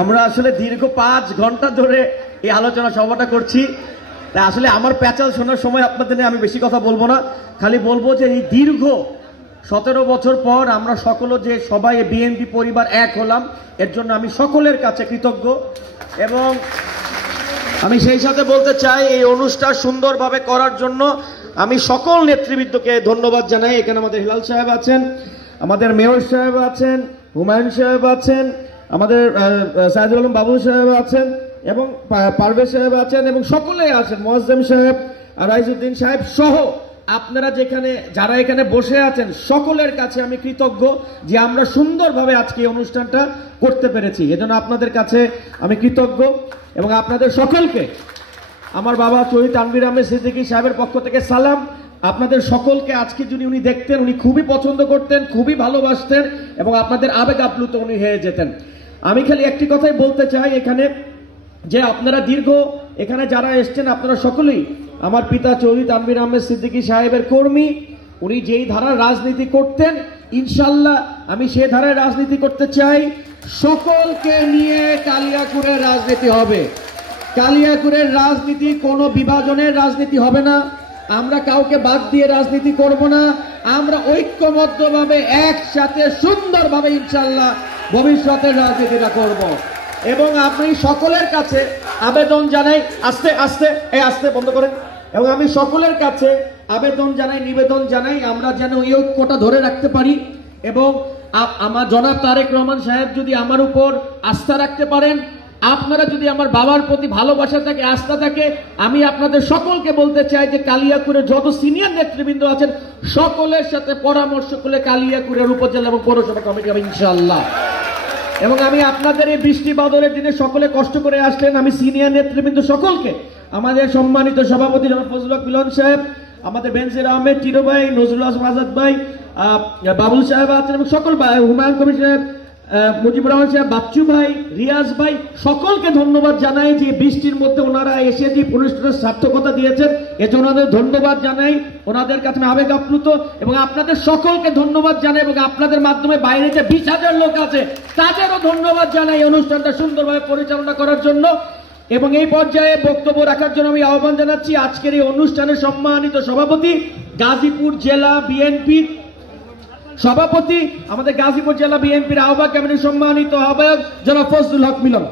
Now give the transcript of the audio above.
আমরা আসলে দীর্ঘ 5 ঘন্টা ধরে এই আলোচনা সভাটা করছি। তাই আসলে আমার প্যাচাল শোনার সময় আপনাদের নিয়ে আমি বেশি কথা বলবো না, খালি বলবো যে এই দীর্ঘ 17 বছর পর আমরা সকলে যে সবাই বিএনপি পরিবার এক হলাম, এর জন্য আমি সকলের কাছে কৃতজ্ঞ। এবং আমি সেই সাথে বলতে চাই এই অনুষ্ঠান সুন্দরভাবে করার জন্য আমি সকল নেতৃবৃন্দকে ধন্যবাদ জানাই। এখানে আমাদের হিলাল সাহেব আছেন, আমাদের মেয়র সাহেব আছেন, হুমায়ুন সাহেব আছেন, আমাদের সাইদুল আলম বাবু সাহেব আছেন এবং পারভেজ সাহেব আছেন এবং সকলেই আছেন, মোয়াজ্জেম সাহেব, রাইজউদ্দিন সাহেব সহ আপনারা যারা এখানে বসে আছেন সকলের কাছে আমি কৃতজ্ঞ যে আমরা সুন্দরভাবে আজকে এই অনুষ্ঠানটা করতে পেরেছি। এজন্য আপনাদের কাছে আমি কৃতজ্ঞ এবং আপনাদের সকলকে আমার বাবা শহীদ তানভীর আহমেদ সিদ্দিকী সাহেবের পক্ষ থেকে সালাম। আপনাদের সকলকে আজকে যদি উনি দেখতেন, উনি খুবই পছন্দ করতেন, খুবই ভালোবাসতেন এবং আপনাদের আবেগ আপ্লুত উনি হয়ে যেতেন। আমি খালি একটি কথাই বলতে চাই এখানে, যে আপনারা এখানে যারা এসছেন আপনারা সকলেই আমার পিতা চৌধুরী তানভীর আহমেদ সিদ্দিকী সাহেবের কর্মী। উনি যেই ধারার রাজনীতি করতেন, ইনশাল্লাহ আমি সেই ধারায় রাজনীতি করতে চাই। সকলকে নিয়ে কালিয়াকুরের রাজনীতি হবে। কালিয়াকুরের রাজনীতি কোনো বিভাজনের রাজনীতি হবে না। আমরা কাউকে বাদ দিয়ে রাজনীতি করব না। আমরা ঐক্যবদ্ধভাবে একসাথে সুন্দরভাবে ইনশাল্লাহ ভবিষ্যতের রাজনীতিটা করব। এবং আমি সকলের কাছে আবেদন জানাই, আস্তে বন্ধ করেন। এবং আমি সকলের কাছে আবেদন জানাই, নিবেদন জানাই, আমরা যেন এই ঐক্যটা ধরে রাখতে পারি। এবং আমার জনাব তারেক রহমান সাহেব যদি আমার উপর আস্থা রাখতে পারেন, আপনারা যদি আমার বাবার প্রতি ভালোবাসা থাকে, আস্থা থাকে, আমি আপনাদের সকলকে বলতে চাই যে কালিয়াকুরের যত সিনিয়র নেতৃবৃন্দ আছেন সকলের সাথে পরামর্শ করে কালিয়াকুরের উপজেলা এবং পৌরসভা কমিটি হবে ইনশাআল্লাহ। এবং আমি আপনাদের এই বৃষ্টি বাদলের দিনে সকলে কষ্ট করে আসলেন, আমি সিনিয়র নেতৃবৃন্দ সকলকে, আমাদের সম্মানিত সভাপতি জনাব ফজলুল হক মিলন সাহেব, আমাদের বেনজির আহমেদ টিরো ভাই, নজরুল হাসান আজাদ ভাই, বাবুল সাহেব আছেন এবং সকল ভাই, হুমায়ুন কবির সাহেব, মুজিবুর রহমান সাহেব, বাচ্চু ভাই, রিয়াজ ভাই, সকলকে ধন্যবাদ জানাই যে বৃষ্টির মধ্যে ওনারা এসে যে অনুষ্ঠানের সার্থকতা দিয়েছেন, এজন্য ওনাদের ধন্যবাদ জানাই। ওনাদের কাছে আবেগ আপ্লুত এবং আপনাদের সকলকে ধন্যবাদ জানাই এবং আপনাদের মাধ্যমে বাইরে যে 20,000 লোক আছে তাদেরও ধন্যবাদ জানাই এই অনুষ্ঠানটা সুন্দরভাবে পরিচালনা করার জন্য। এবং এই পর্যায়ে বক্তব্য রাখার জন্য আমি আহ্বান জানাচ্ছি আজকের এই অনুষ্ঠানের সম্মানিত সভাপতি, গাজীপুর জেলা বিএনপির সভাপতি, আমাদের গাজীপুর জেলা বিএনপির আহ্বায়ক, সম্মানিত আহ্বায়ক জনাব ফজলুল হক মিলন।